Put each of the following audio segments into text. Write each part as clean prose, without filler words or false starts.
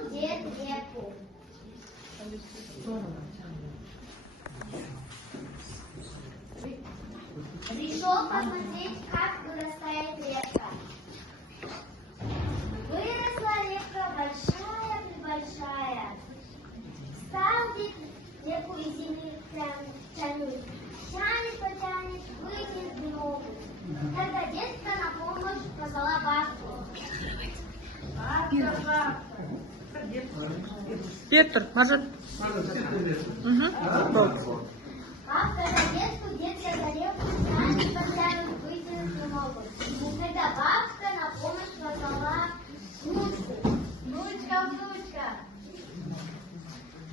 Тянул дед реку. Пришел посмотреть, как вырастает река. Выросла река большая-пребольшая. Стал дед реку из земли тянуть. Тянет, потянет, вытянет не могут. Тогда детка на помощь позвала бабку. Бабка. Петр, может? Бабка за детку, детка за реку, тянет, потянет, вытянуть не могут. Тогда бабка на помощь позвала внучку. Внучка.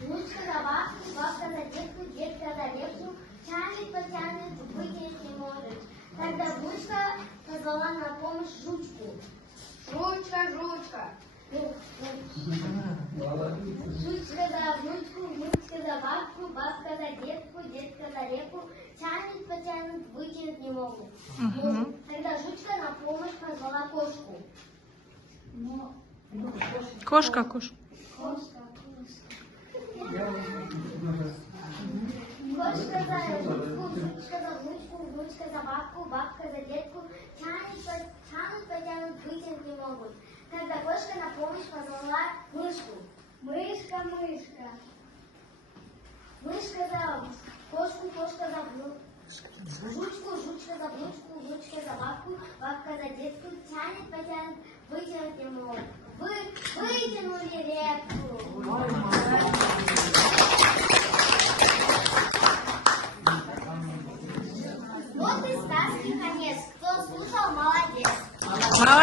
Внучка за бабку, бабка за детку, детка за реку, тянет, потянет, вытянуть не может. Тогда внучка позвала на помощь жучку. Жучка. Жучка за внучку, внучка за бабку, бабка за детку, детка за реку, тянет, потянет, вытянуть не могут. Тогда жучка на помощь позвала кошку. Кошка. Кошка за жучку, жучка за внучку, внучка за бабку, бабка за детку, тянут, потянут, вытянуть не могут. Тогда кошка на помощь позвала мышку. Мышка. Мышка за кошку, кошка за жучку, жучка за внучку, внучка за бабку, бабка за детку, тянет, потянет, вытянуть не могут. Вытянули реку. Вот и сказки конец. Кто слушал, молодец. Молодец.